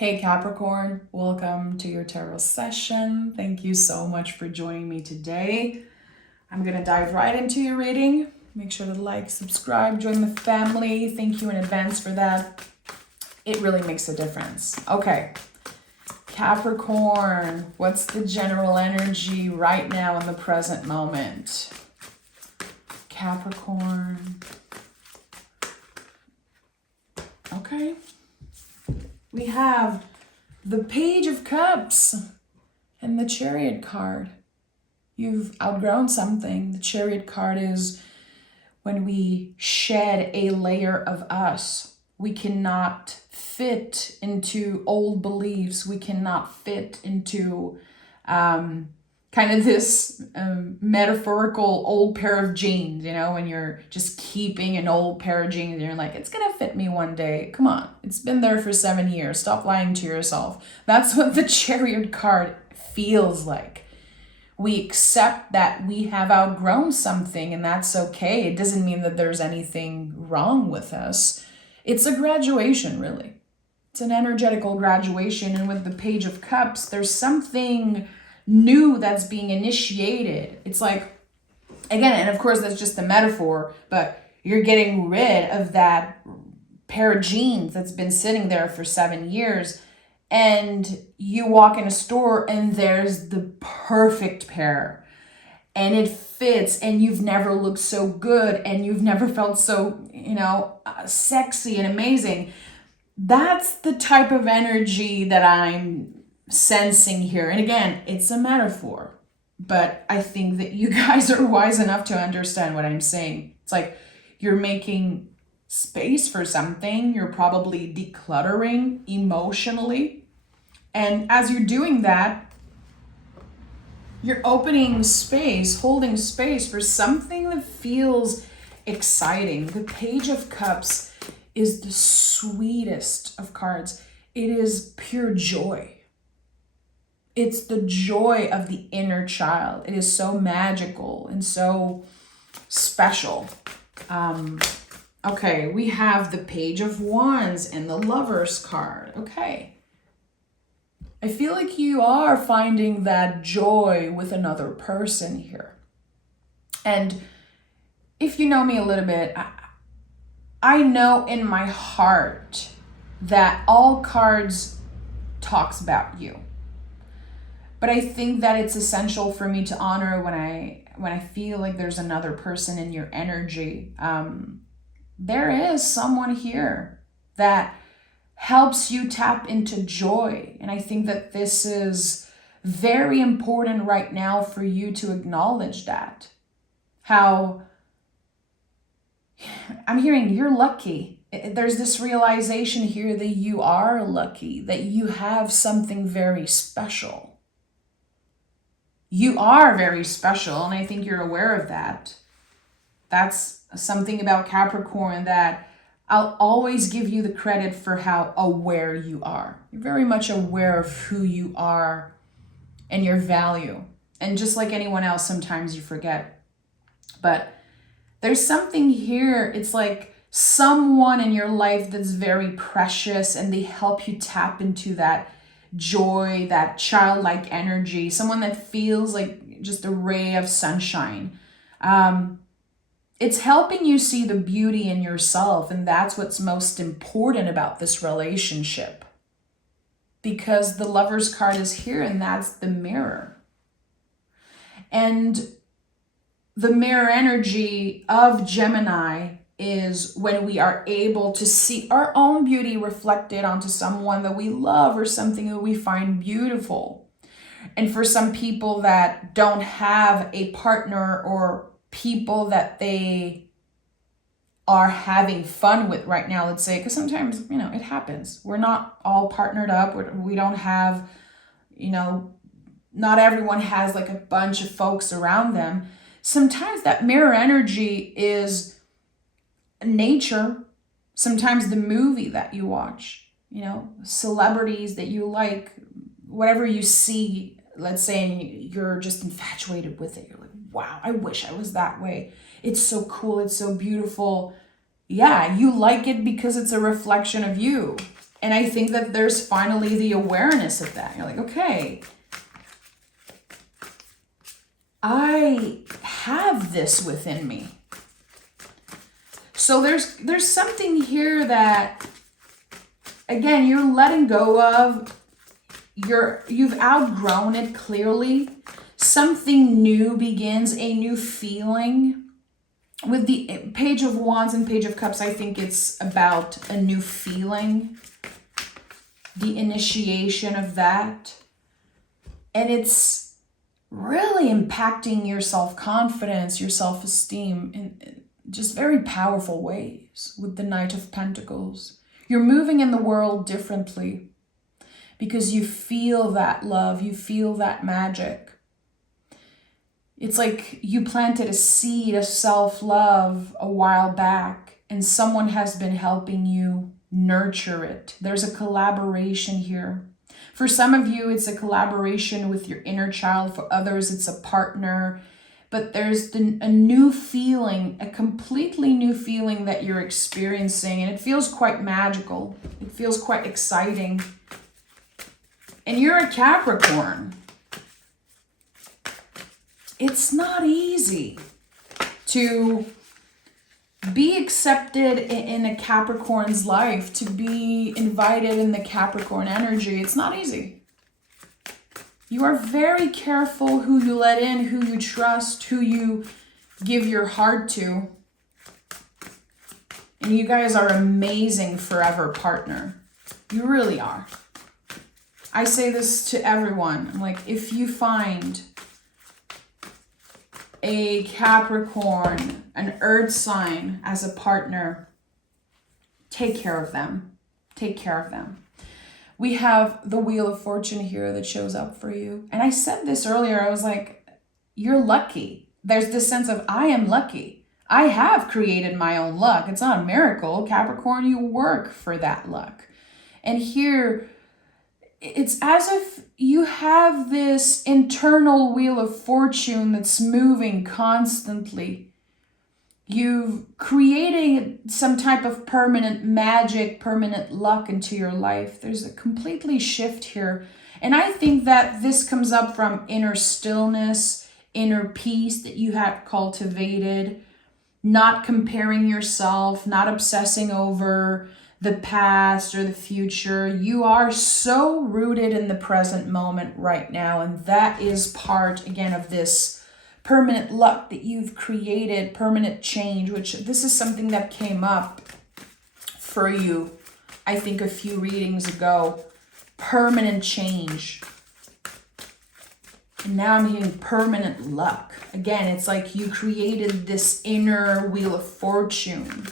Hey Capricorn, welcome to your tarot session. Thank you so much for joining me today. I'm going to dive right into your reading. Make sure to like, subscribe, join the family. Thank you in advance for that. It really makes a difference. Okay, Capricorn, what's the general energy right now in the present moment? Capricorn. Okay. We have the Page of Cups and the Chariot card. You've outgrown something. The Chariot card is when we shed a layer of us. We cannot fit into old beliefs. We cannot fit into kind of this metaphorical old pair of jeans, you know, when you're just keeping an old pair of jeans and you're like, it's gonna fit me one day. Come on, it's been there for 7 years. Stop lying to yourself. That's what the Chariot card feels like. We accept that we have outgrown something, and that's okay. It doesn't mean that there's anything wrong with us. It's a graduation, really. It's an energetical graduation, and with the Page of Cups, there's something new that's being initiated. It's like, again, and of course that's just a metaphor, but you're getting rid of that pair of jeans that's been sitting there for 7 years, and you walk in a store and there's the perfect pair and it fits, and you've never looked so good and you've never felt so, sexy and amazing. That's the type of energy that I'm sensing here. And again, it's a metaphor, but I think that you guys are wise enough to understand what I'm saying. It's like you're making space for something. You're probably decluttering emotionally. And as you're doing that, you're opening space, holding space for something that feels exciting. The Page of Cups is the sweetest of cards. It is pure joy. It's the joy of the inner child. It is so magical and so special. Okay, we have the Page of Wands and the Lovers card. Okay. I feel like you are finding that joy with another person here. And if you know me a little bit, I know in my heart that all cards talks about you. But I think that it's essential for me to honor when I feel like there's another person in your energy. There is someone here that helps you tap into joy. And I think that this is very important right now for you to acknowledge that. How I'm hearing you're lucky. There's this realization here that you are lucky, that you have something very special. You are very special, and I think you're aware of that. That's something about Capricorn that I'll always give you the credit for how aware you are. You're very much aware of who you are and your value. And just like anyone else, sometimes you forget. But there's something here. It's like someone in your life that's very precious, and they help you tap into that joy, that childlike energy, someone that feels like just a ray of sunshine. It's helping you see the beauty in yourself, and that's what's most important about this relationship. Because the Lover's card is here, and that's the mirror. And the mirror energy of Gemini is when we are able to see our own beauty reflected onto someone that we love or something that we find beautiful. And for some people that don't have a partner or people that they are having fun with right now, let's say, because sometimes, it happens. We're not all partnered up. We don't have, not everyone has like a bunch of folks around them. Sometimes that mirror energy is nature, sometimes the movie that you watch, celebrities that you like, whatever you see, let's say, and you're just infatuated with it. You're like, wow, I wish I was that way. It's so cool. It's so beautiful. Yeah, you like it because it's a reflection of you. And I think that there's finally the awareness of that. You're like, okay, I have this within me. So there's something here that, again, you're letting go of. You've outgrown it clearly. Something new begins, a new feeling. With the Page of Wands and Page of Cups, I think it's about a new feeling, the initiation of that. And it's really impacting your self-confidence, your self-esteem in just very powerful ways with the Knight of Pentacles. You're moving in the world differently because you feel that love, you feel that magic. It's like you planted a seed of self-love a while back and someone has been helping you nurture it. There's a collaboration here. For some of you, it's a collaboration with your inner child. For others, it's a partner. But there's a new feeling, a completely new feeling that you're experiencing. And it feels quite magical. It feels quite exciting. And you're a Capricorn. It's not easy to be accepted in a Capricorn's life, to be invited in the Capricorn energy. It's not easy. You are very careful who you let in, who you trust, who you give your heart to. And you guys are amazing forever partner. You really are. I say this to everyone. I'm like, if you find a Capricorn, an earth sign as a partner, take care of them. Take care of them. We have the Wheel of Fortune here that shows up for you. And I said this earlier, I was like, you're lucky. There's this sense of, I am lucky. I have created my own luck. It's not a miracle. Capricorn, you work for that luck. And here, it's as if you have this internal Wheel of Fortune that's moving constantly. You've created some type of permanent magic, permanent luck into your life. There's a completely shift here. And I think that this comes up from inner stillness, inner peace that you have cultivated, not comparing yourself, not obsessing over the past or the future. You are so rooted in the present moment right now. And that is part, again, of this permanent luck that you've created, permanent change, which this is something that came up for you, I think, a few readings ago. Permanent change. And now I'm hearing permanent luck. Again, it's like you created this inner Wheel of Fortune,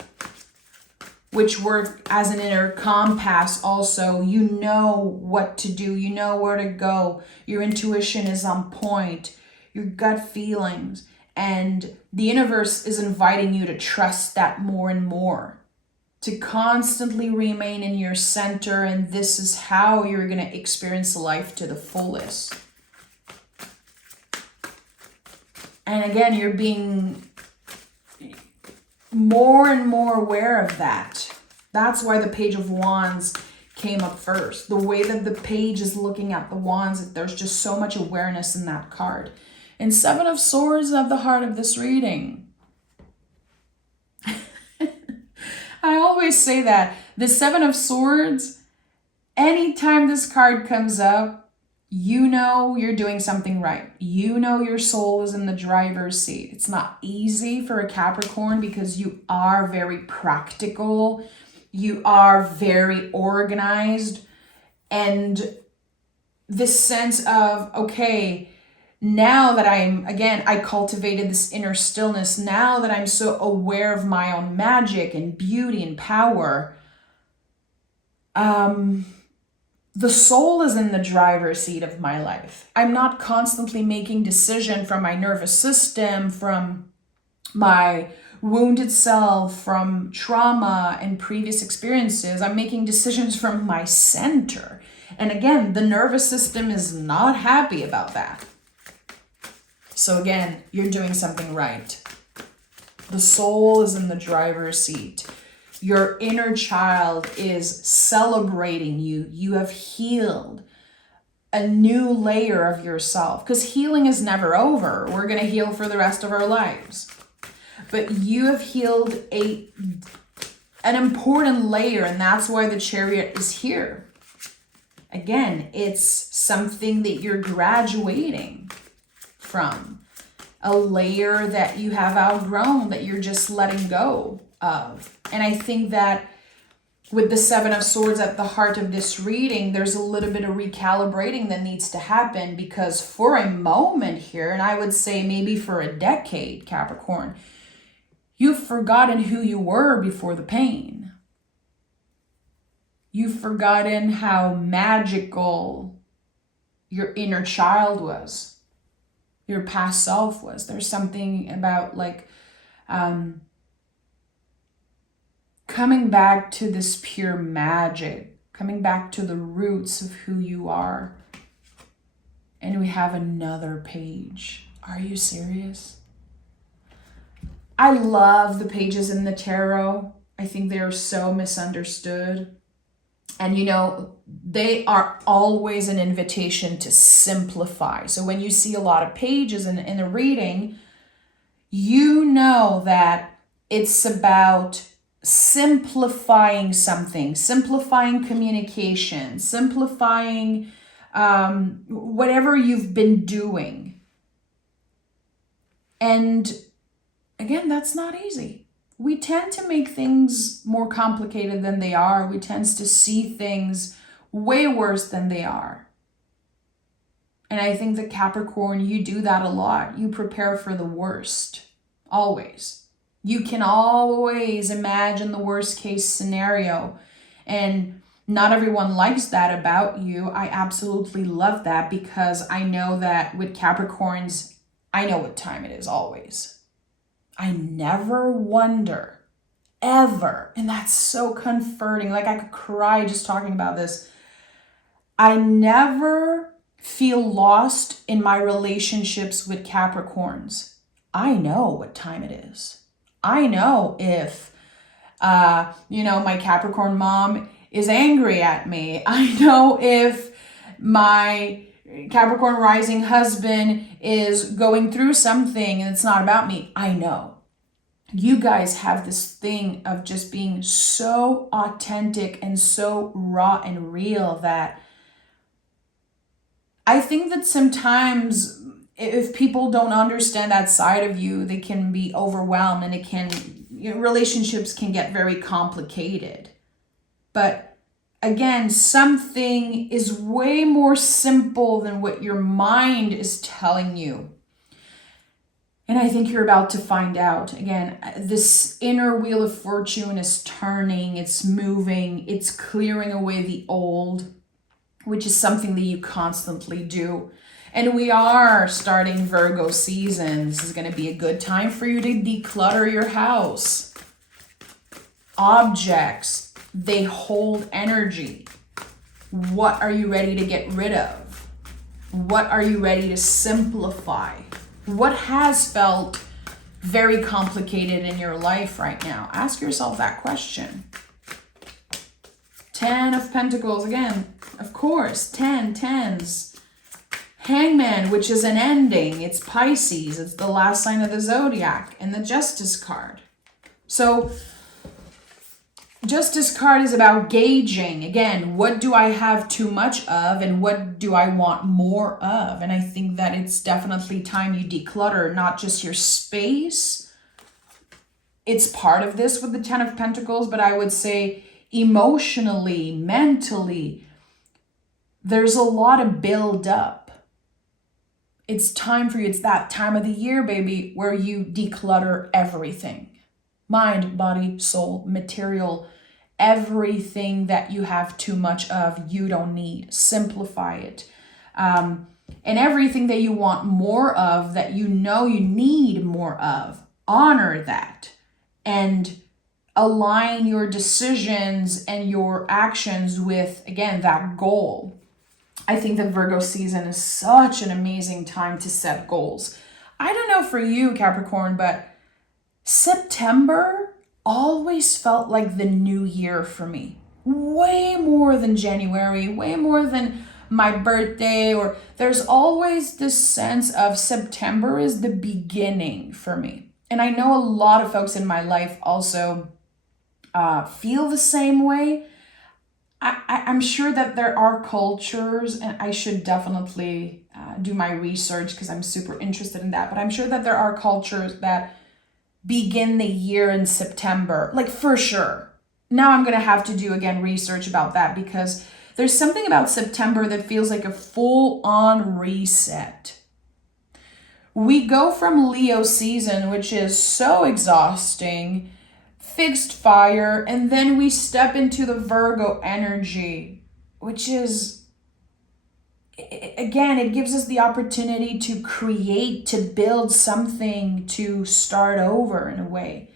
which work as an inner compass also. You know what to do. You know where to go. Your intuition is on point. Your gut feelings. And the universe is inviting you to trust that more and more. To constantly remain in your center. And this is how you're going to experience life to the fullest. And again, you're being more and more aware of that. That's why the Page of Wands came up first. The way that the page is looking at the wands, there's just so much awareness in that card. And Seven of Swords of the heart of this reading. I always say that. The Seven of Swords, anytime this card comes up, you know you're doing something right. You know your soul is in the driver's seat. It's not easy for a Capricorn because you are very practical. You are very organized. And this sense of, okay, now that I cultivated this inner stillness, now that I'm so aware of my own magic and beauty and power, the soul is in the driver's seat of my life. I'm not constantly making decisions from my nervous system, from my wounded self, from trauma and previous experiences. I'm making decisions from my center. And again, the nervous system is not happy about that. So again, you're doing something right. The soul is in the driver's seat. Your inner child is celebrating you. You have healed a new layer of yourself, because healing is never over. We're going to heal for the rest of our lives. But you have healed an important layer, and that's why the Chariot is here. Again, it's something that you're graduating from, a layer that you have outgrown, that you're just letting go of. And I think that with the Seven of Swords at the heart of this reading, there's a little bit of recalibrating that needs to happen, because for a moment here, and I would say maybe for a decade, Capricorn, you've forgotten who you were before the pain. You've forgotten how magical your inner child was, your past self was. There's something about like coming back to this pure magic, coming back to the roots of who you are. And we have another page. Are you serious? I love the pages in the tarot. I think they are so misunderstood. And you know, they are always an invitation to simplify. So when you see a lot of pages in a reading, you know that it's about simplifying something, simplifying communication, simplifying whatever you've been doing. And again, that's not easy. We tend to make things more complicated than they are. We tend to see things way worse than they are. And I think that Capricorn, you do that a lot. You prepare for the worst, always. You can always imagine the worst case scenario. And not everyone likes that about you. I absolutely love that, because I know that with Capricorns, I know what time it is always. I never wonder, ever, and that's so comforting. Like, I could cry just talking about this. I never feel lost in my relationships with Capricorns. I know what time it is. I know if, my Capricorn mom is angry at me. I know if my Capricorn rising husband is going through something and it's not about me. I know. You guys have this thing of just being so authentic and so raw and real that I think that sometimes if people don't understand that side of you, they can be overwhelmed, and relationships can get very complicated. But again, something is way more simple than what your mind is telling you. And I think you're about to find out. Again, this inner wheel of fortune is turning, it's moving, it's clearing away the old, which is something that you constantly do. And we are starting Virgo season. This is going to be a good time for you to declutter your house. Objects, they hold energy. What are you ready to get rid of? What are you ready to simplify? What has felt very complicated in your life right now? Ask yourself that question. 10 of Pentacles, again, of course, 10, tens. Hangman, which is an ending. It's Pisces. It's the last sign of the zodiac, and the Justice card. So Justice card is about gauging. Again, what do I have too much of and what do I want more of? And I think that it's definitely time you declutter, not just your space. It's part of this with the 10 of Pentacles, but I would say emotionally, mentally, there's a lot of build up. It's time for you. It's that time of the year, baby, where you declutter everything. Mind, body, soul, material, everything that you have too much of, you don't need. Simplify it. And everything that you want more of, that you know you need more of, honor that. And align your decisions and your actions with, again, that goal. I think that Virgo season is such an amazing time to set goals. I don't know for you, Capricorn, but September always felt like the new year for me. Way more than January, way more than my birthday, or there's always this sense of September is the beginning for me. And I know a lot of folks in my life also feel the same way. I'm sure that there are cultures, and I should definitely do my research because I'm super interested in that, but I'm sure that there are cultures that begin the year in September, like for sure. Now I'm going to have to do again research about that because there's something about September that feels like a full-on reset. We go from Leo season, which is so exhausting, fixed fire, and then we step into the Virgo energy, which is, again, it gives us the opportunity to create, to build something, to start over in a way.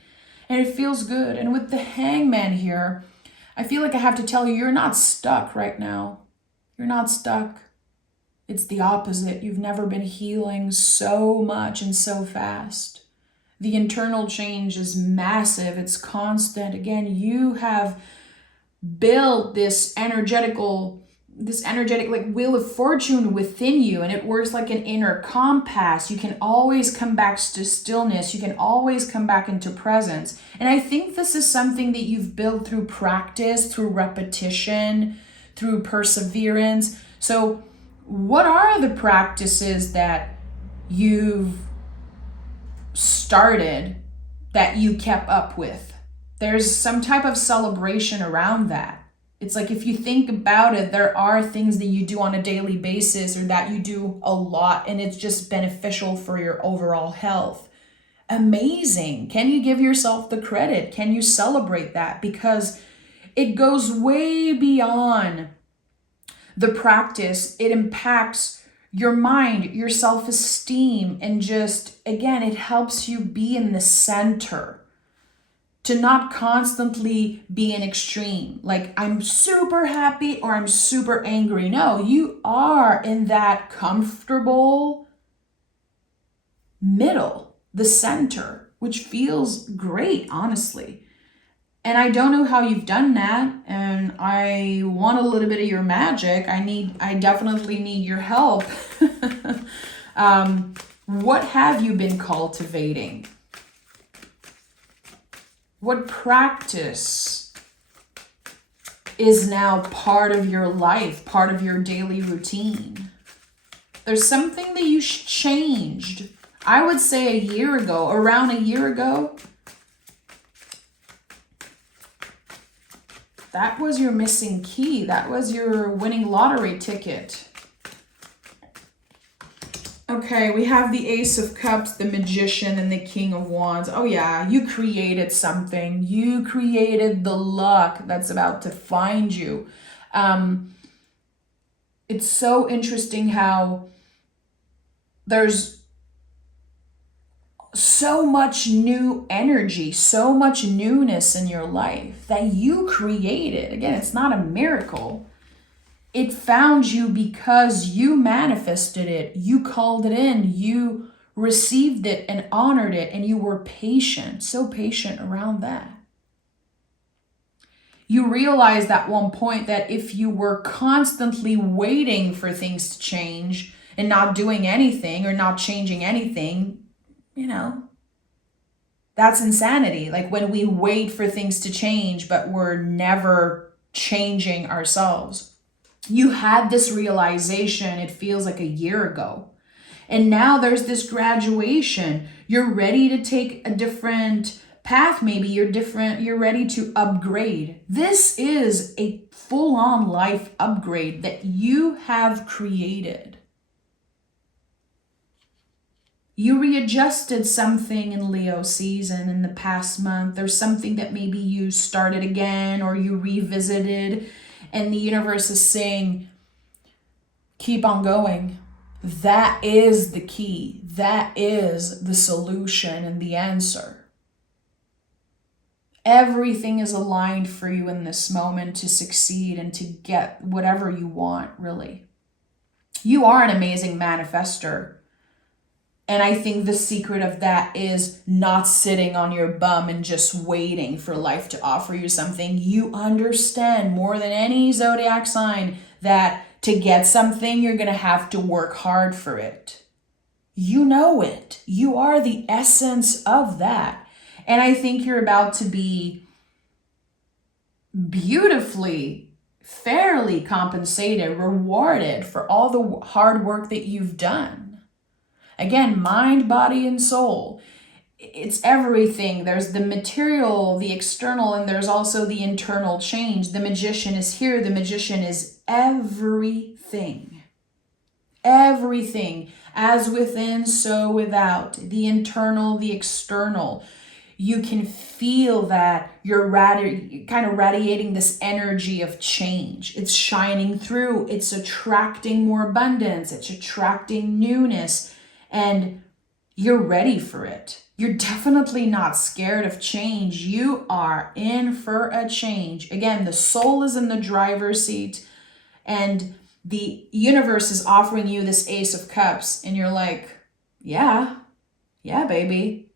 And it feels good. And with the Hangman here, I feel like I have to tell you, you're not stuck right now. You're not stuck. It's the opposite. You've never been healing so much and so fast. The internal change is massive. It's constant. Again, you have built this energetic like wheel of fortune within you, and it works like an inner compass. You can always come back to stillness. You can always come back into presence. And I think this is something that you've built through practice, through repetition, through perseverance. So what are the practices that you've started that you kept up with? There's some type of celebration around that. It's like if you think about it, there are things that you do on a daily basis or that you do a lot, and it's just beneficial for your overall health. Amazing. Can you give yourself the credit? Can you celebrate that? Because it goes way beyond the practice. It impacts your mind, your self-esteem, and just, again, it helps you be in the center, to not constantly be in extreme. Like, I'm super happy or I'm super angry. No, you are in that comfortable middle, the center, which feels great, honestly. And I don't know how you've done that, and I want a little bit of your magic. I definitely need your help. What have you been cultivating? What practice is now part of your life, part of your daily routine? There's something that you changed. I would say around a year ago, that was your missing key. That was your winning lottery ticket. Okay, we have the Ace of Cups, the Magician, and the King of Wands. Oh yeah, you created something. You created the luck that's about to find you. It's so interesting how there's so much new energy, so much newness in your life that you created. Again, it's not a miracle. It found you because you manifested it. You called it in. You received it and honored it, and you were patient, so patient around that. You realized at one point that if you were constantly waiting for things to change and not doing anything or not changing anything, that's insanity. Like when we wait for things to change, but we're never changing ourselves. You had this realization, it feels like a year ago. And now there's this graduation. You're ready to take a different path. Maybe you're ready to upgrade. This is a full-on life upgrade that you have created. You readjusted something in Leo season in the past month. There's something that maybe you started again or you revisited, and the universe is saying, keep on going. That is the key. That is the solution and the answer. Everything is aligned for you in this moment to succeed and to get whatever you want, really. You are an amazing manifester. And I think the secret of that is not sitting on your bum and just waiting for life to offer you something. You understand more than any zodiac sign that to get something, you're going to have to work hard for it. You know it. You are the essence of that. And I think you're about to be beautifully, fairly compensated, rewarded for all the hard work that you've done. Again, mind, body, and soul. It's everything. There's the material, the external, and there's also the internal change. The magician is here. The magician is everything. Everything. As within, so without. The internal, the external. You can feel that you're kind of radiating this energy of change. It's shining through. It's attracting more abundance. It's attracting newness. And you're ready for it. You're definitely not scared of change. You are in for a change. Again, the soul is in the driver's seat and the universe is offering you this Ace of Cups. And you're like, yeah, baby.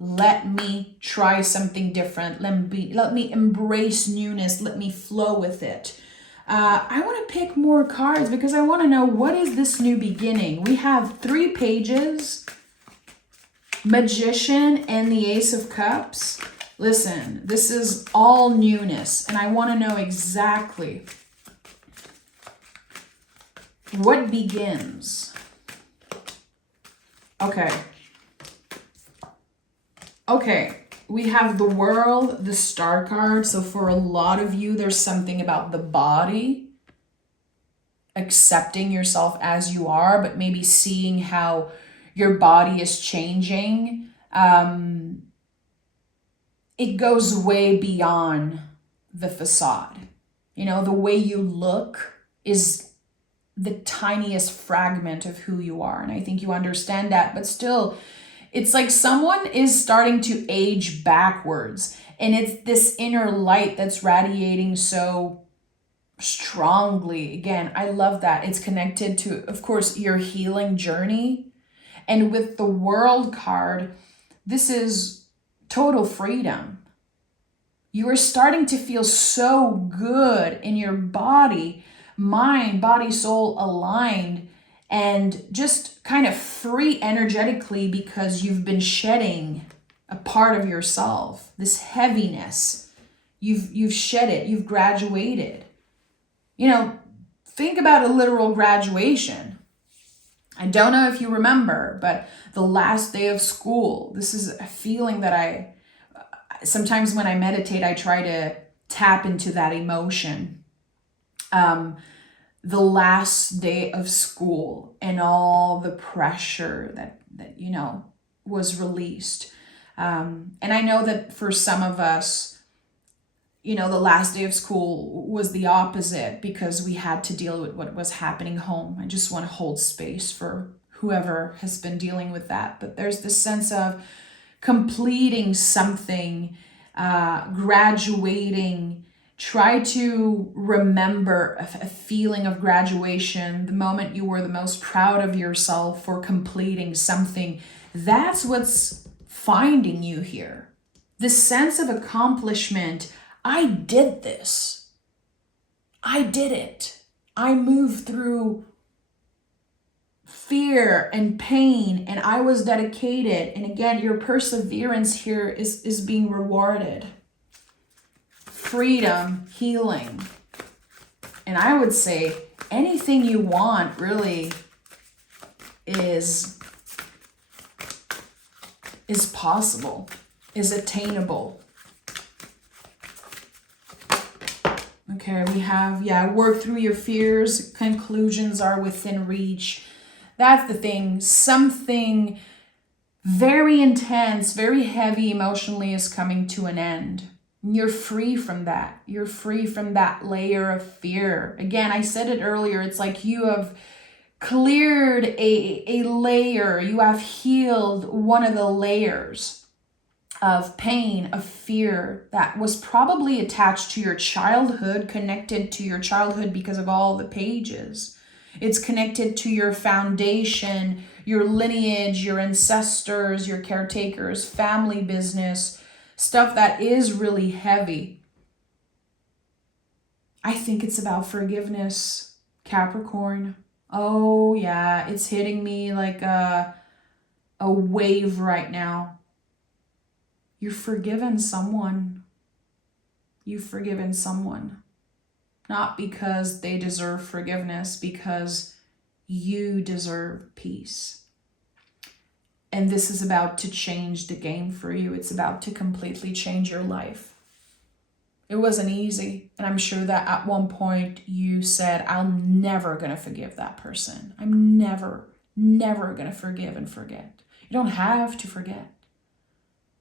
Let me try something different. Let me embrace newness. Let me flow with it. I want to pick more cards because I want to know, what is this new beginning? We have 3 pages, Magician and the Ace of Cups. Listen, this is all newness, and I want to know exactly what begins. Okay, we have the World, the Star card. So for a lot of you, there's something about the body, accepting yourself as you are, but maybe seeing how your body is changing. It goes way beyond the facade. You know, the way you look is the tiniest fragment of who you are. And I think you understand that, but still, it's like someone is starting to age backwards, and it's this inner light that's radiating so strongly. Again, I love that. It's connected to, of course, your healing journey. And with the World card, this is total freedom. You are starting to feel so good in your body, mind, body, soul aligned, and just kind of free energetically because you've been shedding a part of yourself, this heaviness. You've shed it, you've graduated. You know, think about a literal graduation. I don't know if you remember, but the last day of school, this is a feeling that sometimes when I meditate, I try to tap into that emotion. The last day of school and all the pressure that was released. And I know that for some of us, the last day of school was the opposite because we had to deal with what was happening home. I just want to hold space for whoever has been dealing with that. But there's this sense of completing something, graduating. Try to remember a feeling of graduation, the moment you were the most proud of yourself for completing something. That's what's finding you here. This sense of accomplishment. I did this. I did it. I moved through fear and pain, and I was dedicated. And again, your perseverance here is being rewarded. Freedom, healing. And I would say anything you want really is possible, is attainable. Okay, we have, work through your fears. Conclusions are within reach. That's the thing. Something very intense, very heavy emotionally is coming to an end. You're free from that. You're free from that layer of fear. Again, I said it earlier. It's like you have cleared a layer. You have healed one of the layers of pain, of fear that was probably attached to your childhood, connected to your childhood because of all the pages. It's connected to your foundation, your lineage, your ancestors, your caretakers, family business, stuff that is really heavy. I think it's about forgiveness, Capricorn. Oh yeah, it's hitting me like a wave right now. You've forgiven someone. You've forgiven someone. Not because they deserve forgiveness, because you deserve peace. And this is about to change the game for you. It's about to completely change your life. It wasn't easy. And I'm sure that at one point you said, I'm never going to forgive that person. I'm never going to forgive and forget. You don't have to forget.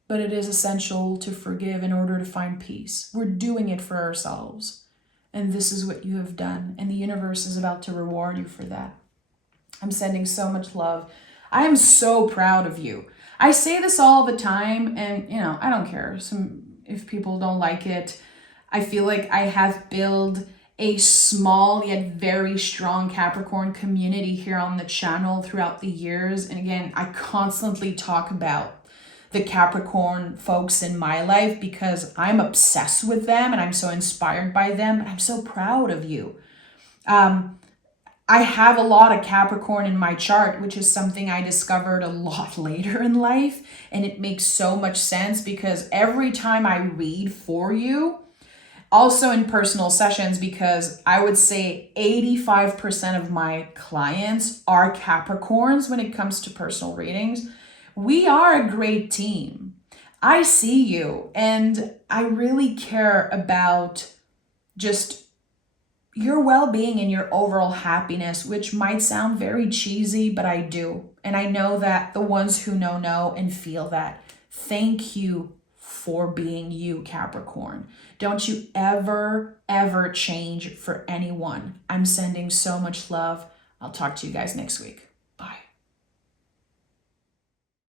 But it is essential to forgive in order to find peace. We're doing it for ourselves. And this is what you have done. And the universe is about to reward you for that. I'm sending so much love. I am so proud of you. I say this all the time, and I don't care if people don't like it. I feel like I have built a small yet very strong Capricorn community here on the channel throughout the years. And again, I constantly talk about the Capricorn folks in my life because I'm obsessed with them and I'm so inspired by them, and I'm so proud of you. I have a lot of Capricorn in my chart, which is something I discovered a lot later in life, and it makes so much sense because every time I read for you, also in personal sessions, because I would say 85% of my clients are Capricorns when it comes to personal readings. We are a great team. I see you, and I really care about just your well-being and your overall happiness, which might sound very cheesy, but I do. And I know that the ones who know and feel that. Thank you for being you, Capricorn. Don't you ever change for anyone. I'm sending so much love. I'll talk to you guys next week.